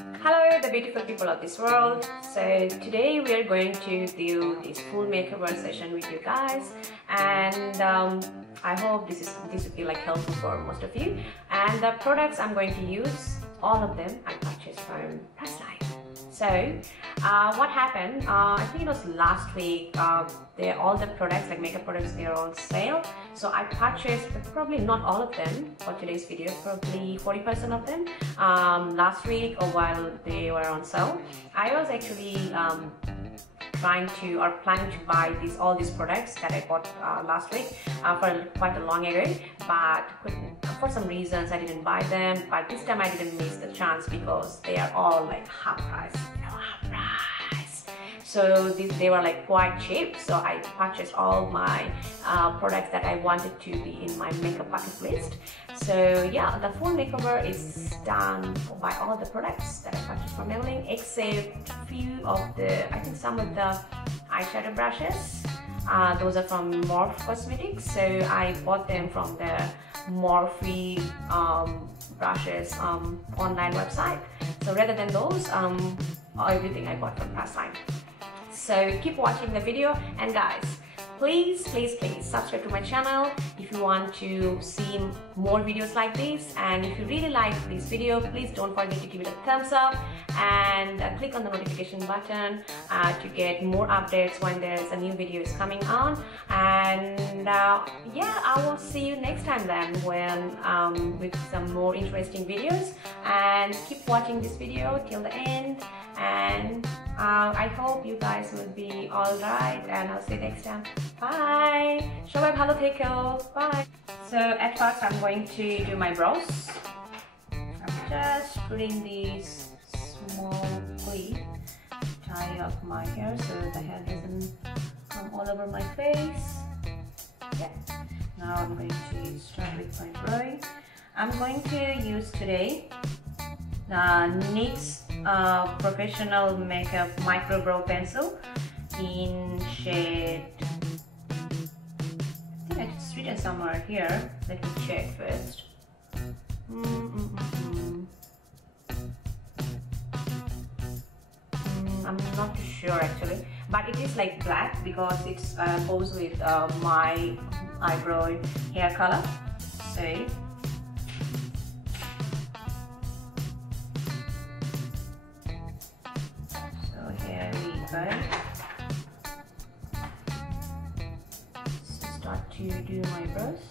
Hello, the beautiful people of this world. So today we are going to do this full makeover session with you guys, and I hope this would be like helpful for most of you. And the products I'm going to use, all of them I purchased from Priceline. So what happened, I think it was last week, all the products, like makeup products, they're on sale. So I purchased probably not all of them for today's video, probably 40% of them last week or while they were on sale. I was actually planning to buy all these products that I bought last week for quite a long ago, but for some reasons I didn't buy them. But this time I didn't miss the chance because they are all like half price. So they were like quite cheap, so I purchased all my products that I wanted to be in my makeup bucket list. So yeah, the full makeover is done by all the products that I purchased from Maybelline, except few of I think some of the eyeshadow brushes. Those are from Morphe Cosmetics, so I bought them from the Morphe brushes online website. So rather than those, everything I bought from Priceline. So keep watching the video, and guys, please subscribe to my channel if you want to see more videos like this. And if you really like this video, please don't forget to give it a thumbs up and click on the notification button to get more updates when there's a new video is coming on. And yeah, I will see you next time then when with some more interesting videos. And keep watching this video till the end, and I hope you guys will be alright, and I'll see you next time. Bye! Shobai bhalo theko. Bye! So at first I'm going to do my brows. I'm just putting these small clip to tie up my hair so the hair doesn't come all over my face. Yeah. Now I'm going to start with my brow. I'm going to use today NYX Professional Makeup Micro Brow Pencil in shade, I think it's written somewhere here. Let me check first. I'm not too sure actually, but it is like black because it's goes with my eyebrow hair color. So here we go. Start to do my brows.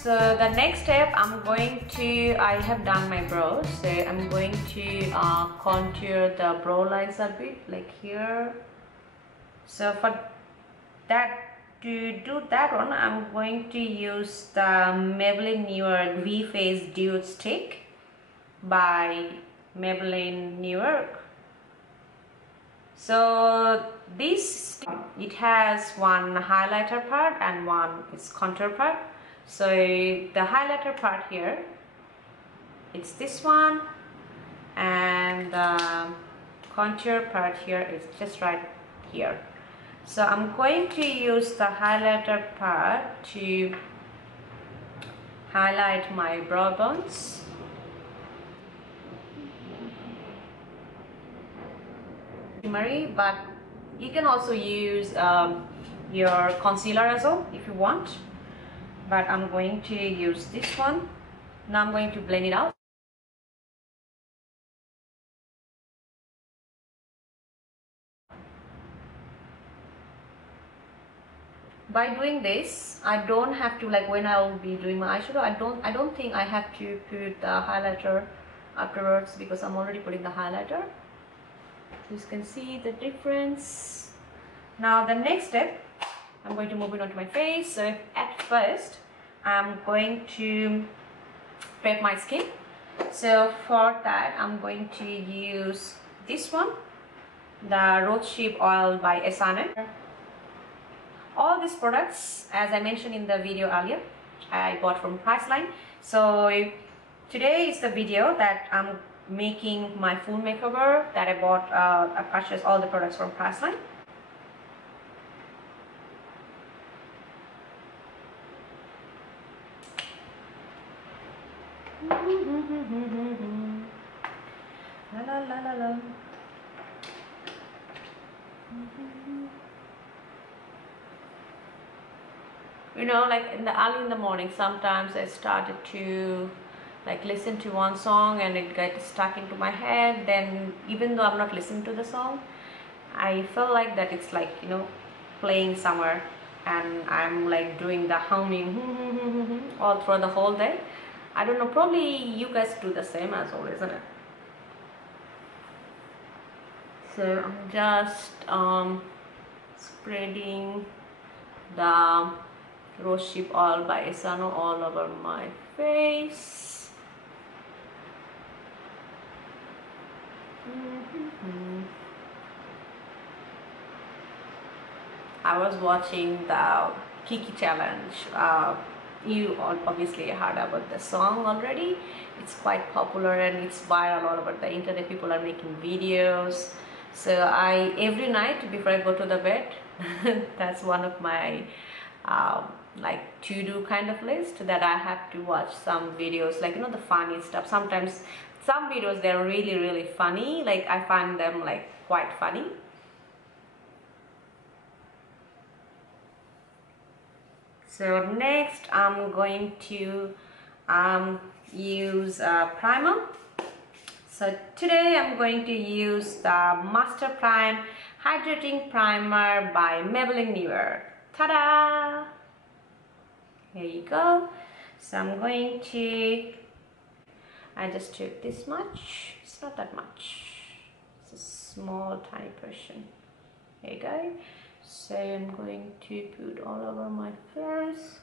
So the next step, I have done my brows, so I'm going to contour the brow lines a bit, like here. So for that, to do that one, I'm going to use the Maybelline New York V-Face Dude Stick by Maybelline New York. So this, it has one highlighter part and one is contour part. So the highlighter part here, it's this one, and the contour part here is just right here. So I'm going to use the highlighter part to highlight my brow bones. But you can also use your concealer as well if you want. But I'm going to use this one. Now I'm going to blend it out. By doing this, I don't have to, like when I'll be doing my eyeshadow, I don't think I have to put the highlighter afterwards because I'm already putting the highlighter. You can see the difference. Now the next step, I'm going to move it onto my face. So at first, I'm going to prep my skin. So for that, I'm going to use this one, the Rosehip Oil by S&M. All these products, as I mentioned in the video earlier, I bought from Priceline. So today is the video that I'm making my full makeover that I bought. I purchased all the products from Priceline. La la la la la. You know, like in the early in the morning, sometimes I started to like listen to one song and it got stuck into my head. Then even though I'm not listening to the song, I feel like that it's like, you know, playing somewhere, and I'm like doing the humming all through the whole day. I don't know, probably you guys do the same as well, isn't it? So I'm just spreading the rosehip oil by Isano all over my face. I was watching the Kiki challenge. You all obviously heard about the song already. It's quite popular and it's viral all over the internet. People are making videos. So I every night before I go to the bed, that's one of my um, like to-do kind of list, that I have to watch some videos, like, you know, the funny stuff. Sometimes some videos, they're really funny, like I find them like quite funny. So next I'm going to use a primer. So today I'm going to use the Master Prime Hydrating Primer by Maybelline New York. Ta-da! Here you go. So I'm going to, I just took this much. It's not that much. It's a small tiny portion. There you go. So I'm going to put all over my face.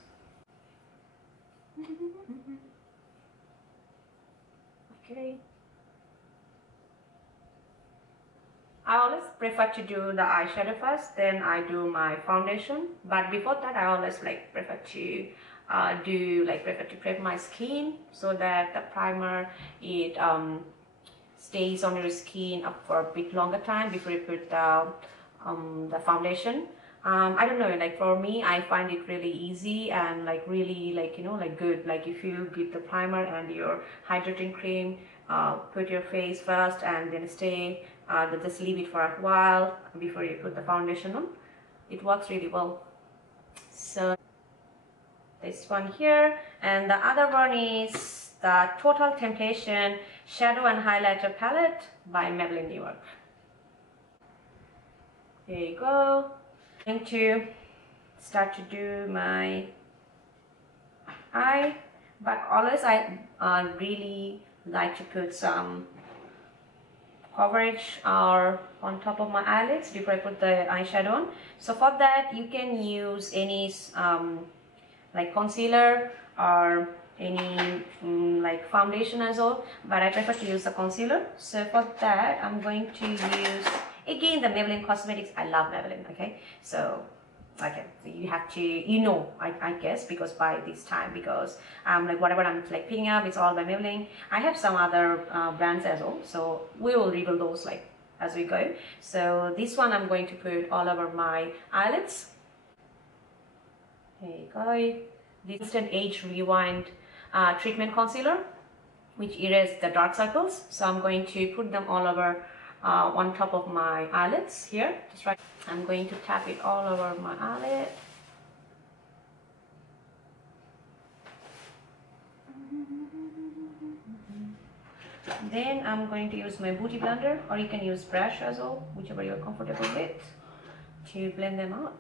Okay. I always prefer to do the eyeshadow first, then I do my foundation. But before that, I always like prefer to prep my skin, so that the primer, it stays on your skin up for a bit longer time before you put the foundation. I don't know, like for me, I find it really easy and like really, like, you know, like good. Like if you give the primer and your hydrating cream, put your face first and then just leave it for a while before you put the foundation on. It works really well. So this one here, and the other one is the Total Temptation Shadow and Highlighter Palette by Maybelline New York. There you go. I'm going to start to do my eye, but always I really like to put some coverage or on top of my eyelids before I put the eyeshadow on. So for that, you can use any like concealer or any like foundation as well, but I prefer to use the concealer. So for that, I'm going to use again the Maybelline Cosmetics. I love Maybelline. Okay, so okay, so you have to, you know, I guess, because by this time, because like whatever I'm like picking up, it's all by Maybelline. I have some other brands as well, so we will reveal those like as we go. So this one I'm going to put all over my eyelids. There you go. This is an Age Rewind treatment concealer, which erases the dark circles. So I'm going to put them all over on top of my eyelids here. Just right. I'm going to tap it all over my eyelid. Then I'm going to use my beauty blender, or you can use brush as well, whichever you're comfortable with, to blend them out.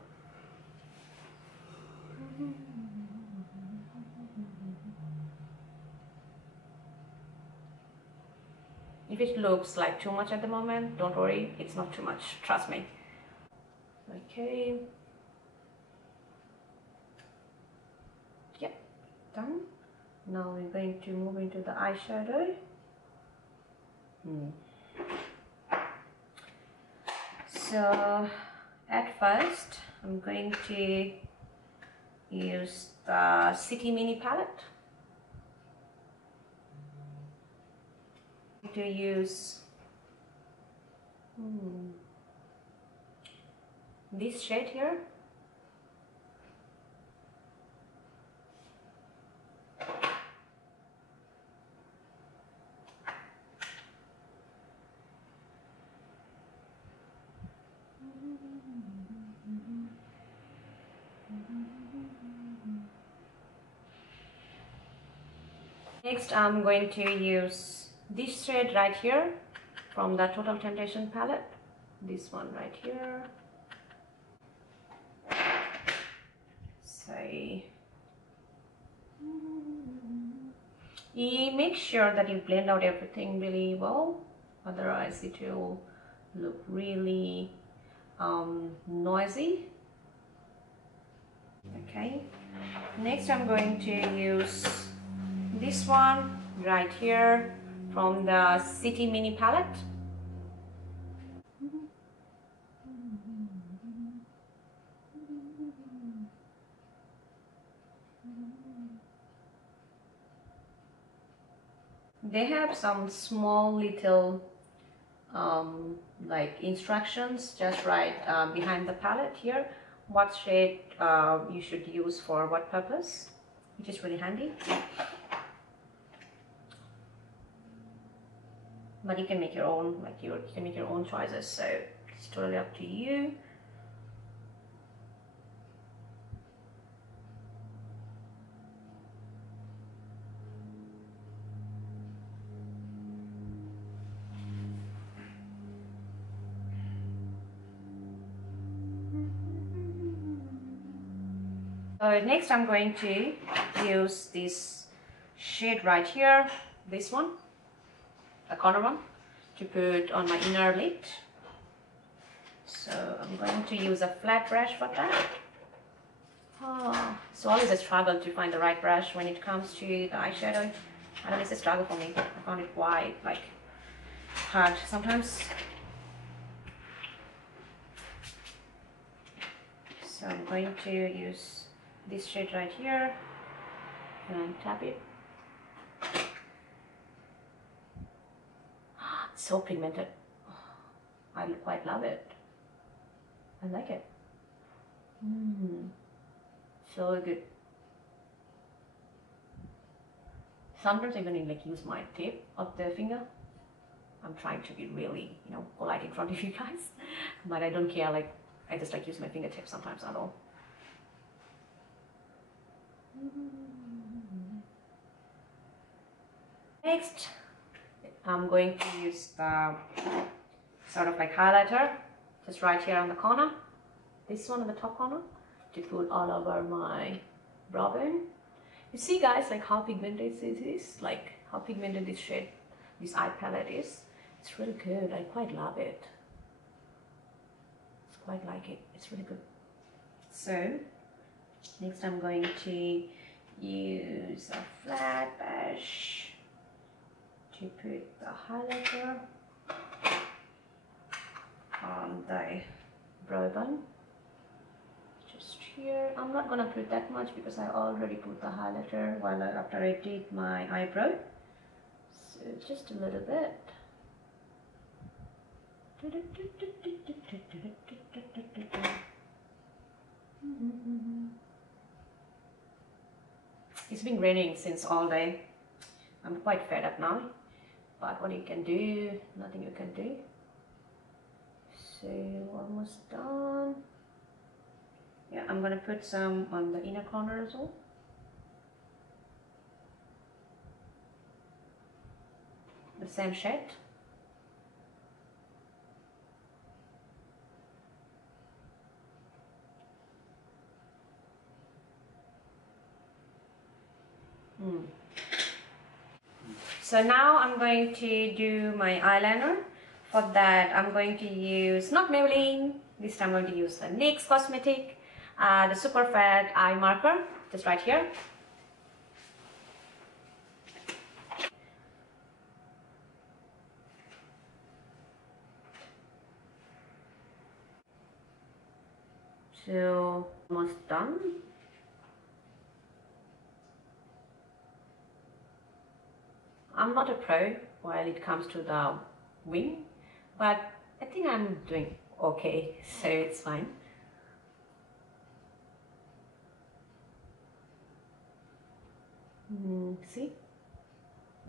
If it looks like too much at the moment, don't worry, it's not too much, trust me. Okay. Yep, done. Now we're going to move into the eyeshadow. So at first, I'm going to use the City Mini palette. To use this shade here. Next, I'm going to use this shade right here from the Total Temptation palette. This one right here. So you make sure that you blend out everything really well, otherwise it will look really noisy. Okay, next I'm going to use this one right here from the City Mini palette. They have some small little like instructions just right behind the palette here, what shade you should use for what purpose, which is really handy. But you can make your own, like you can make your own choices, so it's totally up to you. Next I'm going to use this shade right here, this one, the corner one, to put on my inner lid. So I'm going to use a flat brush for that. It's always a struggle to find the right brush when it comes to the eyeshadow. I know it's a struggle for me. I found it quite like hard sometimes. So I'm going to use this shade right here and tap it. It's so pigmented. I quite love it. I like it. So good. Sometimes even like use my tip of the finger. I'm trying to be really, polite in front of you guys, but I don't care. Like I just like use my fingertips sometimes at all. Next, I'm going to use the sort of like highlighter just right here on the corner, this one on the top corner, to put all over my brow bone. You see guys, like how pigmented it is, like how pigmented this shade, this eye palette is. It's really good. I quite love it. It's quite like it. It's really good. So next I'm going to use a flat brush to put the highlighter on the brow bone. Just here. I'm not gonna put that much because I already put the highlighter after I did my eyebrow. So just a little bit. It's been raining since all day. I'm quite fed up now, but what you can do, nothing you can do. So almost done. Yeah, I'm gonna put some on the inner corner as well. The same shade. So now I'm going to do my eyeliner. For that I'm going to use, not Maybelline, this time I'm going to use the NYX Cosmetic, the Super Fat Eye Marker, just right here. So almost done. I'm not a pro while it comes to the wing, but I think I'm doing okay, so it's fine. See?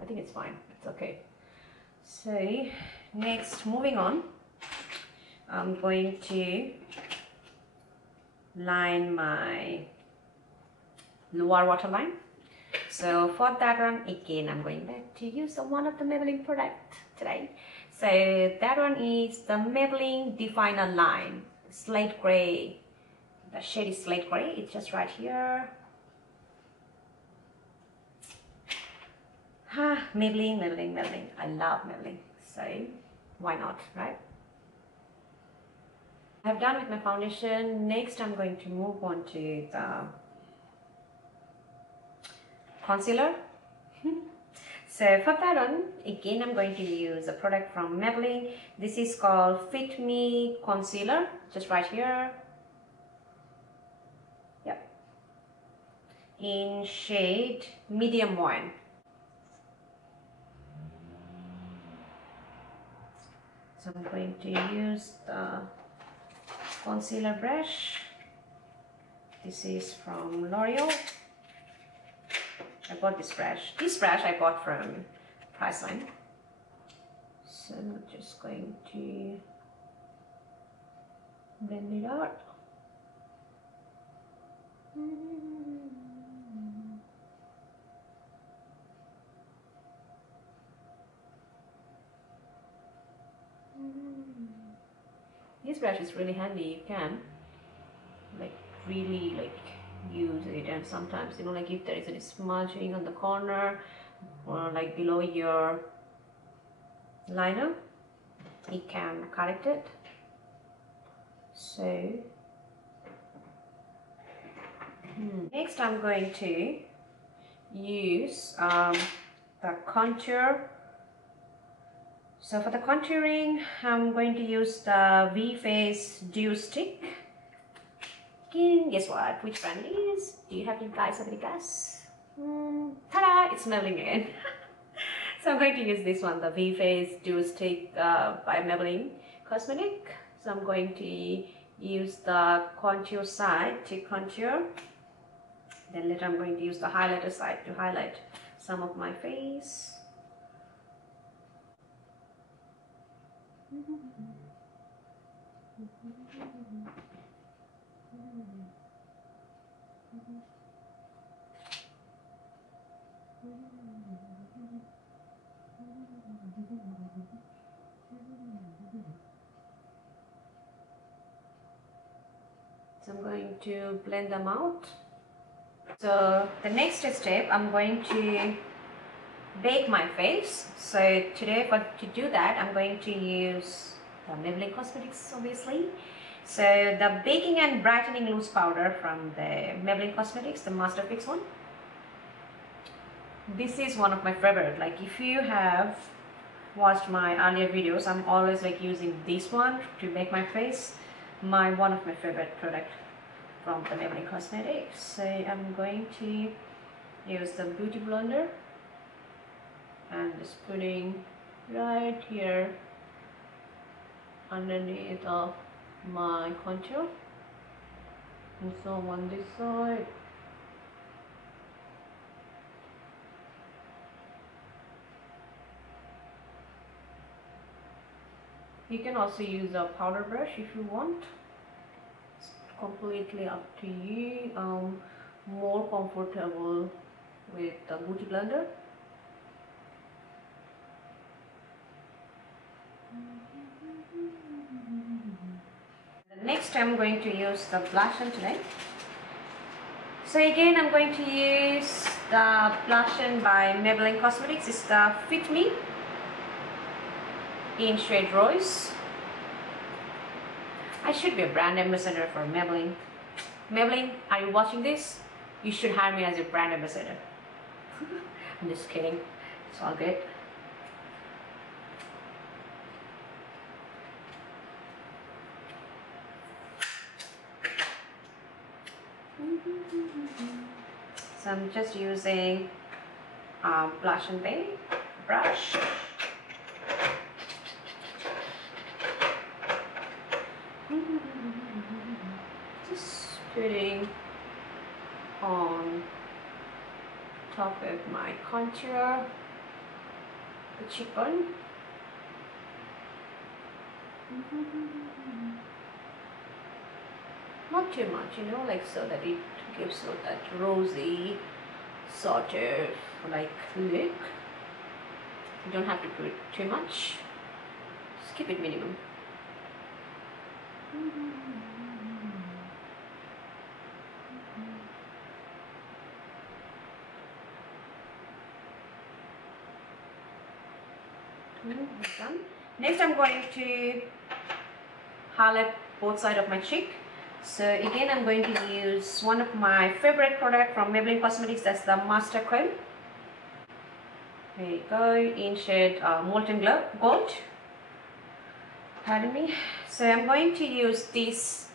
I think it's fine, it's okay. So next, moving on, I'm going to line my lower waterline. So for that one, again, I'm going back to use one of the Maybelline product today. So that one is the Maybelline Definer Line Slate Gray. The shade is Slate Gray. It's just right here. Maybelline, Maybelline, Maybelline. I love Maybelline. So why not, right? I've done with my foundation. Next, I'm going to move on to the concealer. So for that one, again, I'm going to use a product from Maybelline. This is called Fit Me Concealer, just right here. Yep. In shade Medium 1. So I'm going to use the concealer brush. This is from L'Oreal. I bought this brush. This brush I bought from Priceline. So I'm just going to blend it out. This brush is really handy. You can really use it, and sometimes if there is any smudging on the corner or below your liner, it can correct it. So next I'm going to use the contour. So for the contouring, I'm going to use the V-Face Dew Stick. Guess what? Which brand it is? Do you guys have any guess? Ta-da! It's Maybelline again. So I'm going to use this one, the V-Face Dew Stick by Maybelline Cosmetic. So I'm going to use the contour side to contour. Then later I'm going to use the highlighter side to highlight some of my face. So I'm going to blend them out. So the next step, I'm going to bake my face. So today, to do that, I'm going to use the Maybelline Cosmetics, obviously. So the baking and brightening loose powder from the Maybelline Cosmetics, the Master Fix one. This is one of my favorite. If you have watched my earlier videos, I'm always using this one to make my face. One of my favorite product from the Maybelline Cosmetics. So I'm going to use the beauty blender and just putting right here underneath of my contour, and so on this side. You can also use a powder brush if you want. It's completely up to you. More comfortable with the beauty blender. Next I'm going to use the blush on today. So again I'm going to use the blush on by Maybelline Cosmetics. It's the Fit Me in shade Rose. I should be a brand ambassador for Maybelline. Maybelline, are you watching this? You should hire me as your brand ambassador. I'm just kidding. It's all good. So I'm just using blush and bake brush. Just putting on top of my contour, the cheekbone. Not too much, so that it gives that rosy sort of like look. You don't have to put too much, just keep it minimum. Done. Next I'm going to highlight both sides of my cheek. So again I'm going to use one of my favorite product from Maybelline Cosmetics, that's the Master Comb. There you go, in shade Molten Gold. Pardon me. So I'm going to use this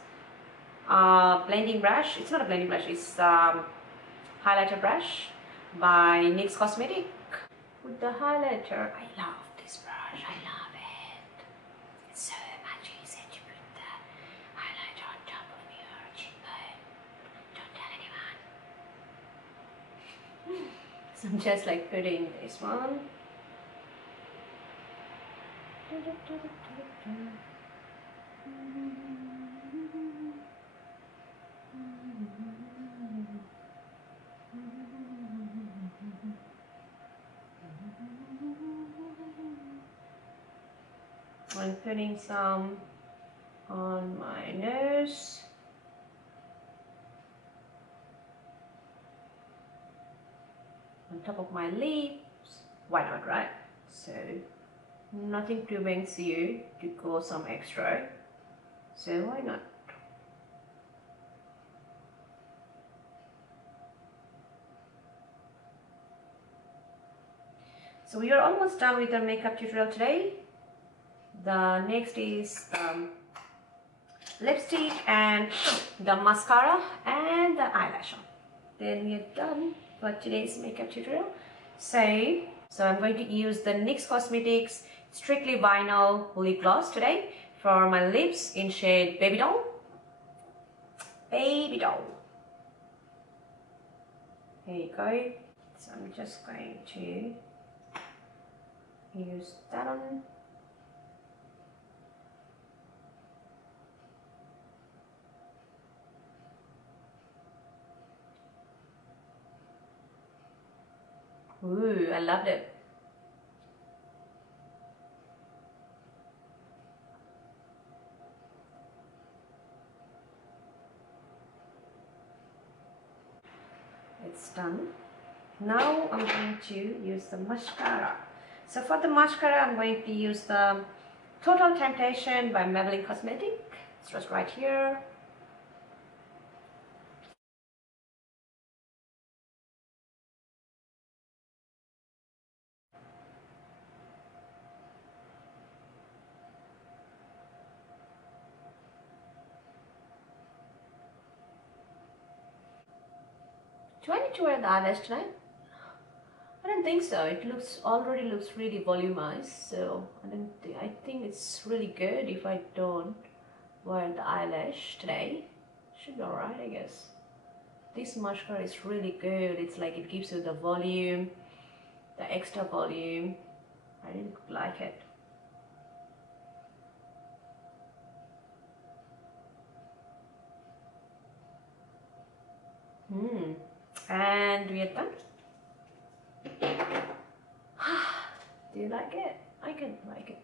blending brush. It's not a blending brush, it's highlighter brush by NYX Cosmetics. With the highlighter, I love this brush, I love it. It's so much easier to put the highlighter on top of your cheekbone. Don't tell anyone. So I'm just like putting this one. I'm putting some on my nose. On top of my lips. Why not, right? So nothing prevents you to go some extra. So why not? So we are almost done with our makeup tutorial today. The next is lipstick and the mascara and the eyelash on. Then we're done for today's makeup tutorial. So I'm going to use the NYX Cosmetics Strictly Vinyl Lip Gloss today for my lips in shade Baby Doll. Baby Doll. There you go. So I'm just going to use that on. Ooh, I loved it. It's done. Now I'm going to use the mascara. So for the mascara, I'm going to use the Total Temptation by Maybelline Cosmetics. It's just right here. Do I need to wear the eyelash tonight? I don't think so. It already looks really volumized, so I think it's really good if I don't wear the eyelash today. Should be alright, I guess. This mascara is really good. It's like it gives you the volume, the extra volume. I really like it. And we are done. Do you like it? I can like it.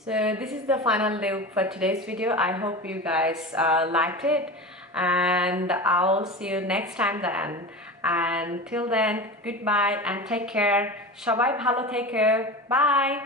So this is the final look for today's video. I hope you guys liked it, and I'll see you next time then. And till then, goodbye and take care. Shobai bhalo থেকো. Bye.